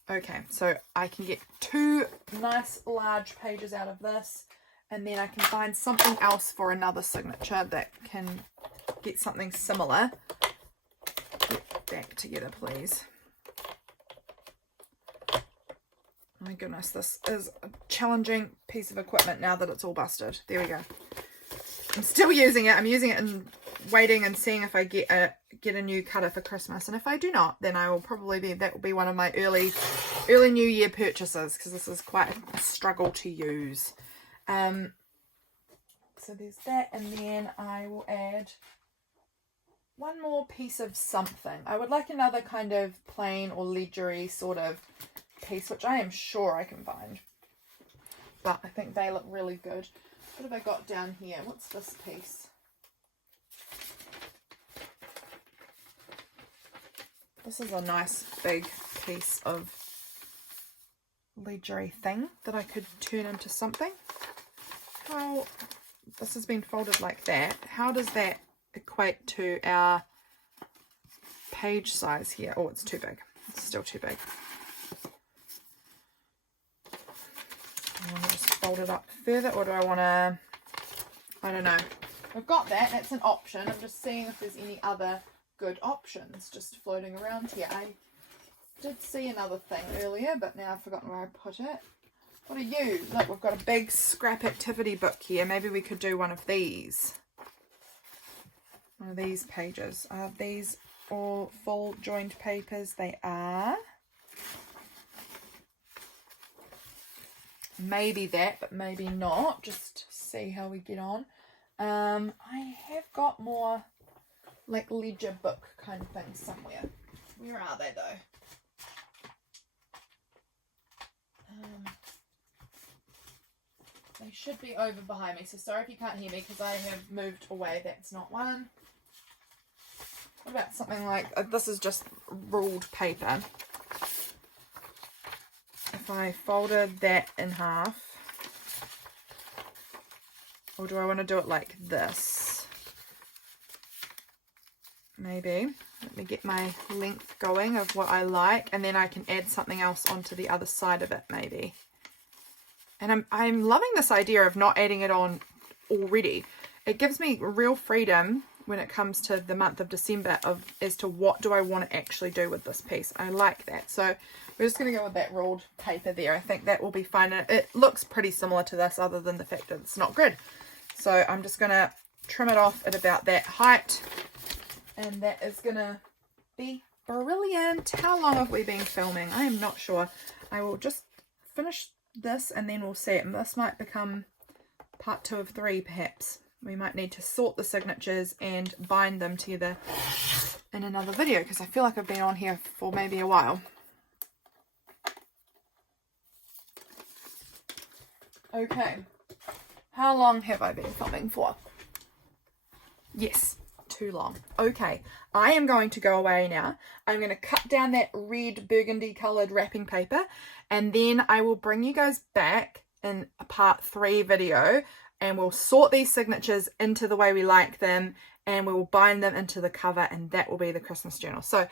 Okay, so I can get 2 nice large pages out of this, and then I can find something else for another signature that can get something similar. Get back together, please. My goodness, this is a challenging piece of equipment now that it's all busted. There we go. I'm still using it. I'm using it and waiting and seeing if I get a new cutter for Christmas. And if I do not, then I will probably be, that will be one of my early New Year purchases, because this is quite a struggle to use. So there's that, and then I will add one more piece of something. I would like another kind of plain or ledgery sort of piece, which I am sure I can find, but I think they look really good. What have I got down here? What's this piece? This is a nice big piece of ledgery thing that I could turn into something. How, this has been folded like that. How does that equate to our page size here? Oh, it's too big. It's still too big. I want to just fold it up further, or do I want to, I don't know. We've got that. That's an option. I'm just seeing if there's any other good options just floating around here. I did see another thing earlier, but now I've forgotten where I put it. What are you? Look, we've got a big scrap activity book here. Maybe we could do one of these. One of these pages. Are these all full joined papers? They are. Maybe that, but maybe not. Just see how we get on. I have got more like ledger book kind of things somewhere. Where are they though? They should be over behind me, so sorry if you can't hear me because I have moved away. That's not one. What about something like, this is just ruled paper. If I folded that in half, or do I want to do it like this? Maybe. Let me get my length going of what I like, and then I can add something else onto the other side of it maybe. And I'm loving this idea of not adding it on already. It gives me real freedom when it comes to the month of December as to what do I want to actually do with this piece. I like that. So we're just going to go with that ruled paper there. I think that will be fine. It looks pretty similar to this other than the fact that it's not grid. So I'm just going to trim it off at about that height. And that is going to be brilliant. How long have we been filming? I am not sure. I will just finish this and then we'll see it. And this might become part 2 of 3 perhaps. We might need to sort the signatures and bind them together in another video because I feel like I've been on here for maybe a while. Okay, how long have I been filming for? Yes, too long. Okay, I am going to go away now. I'm going to cut down that red burgundy coloured wrapping paper and then I will bring you guys back in a part 3 video and we'll sort these signatures into the way we like them and we will bind them into the cover and that will be the Christmas journal. So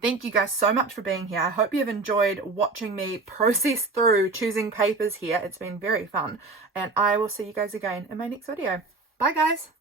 thank you guys so much for being here. I hope you've enjoyed watching me process through choosing papers here. It's been very fun and I will see you guys again in my next video. Bye guys.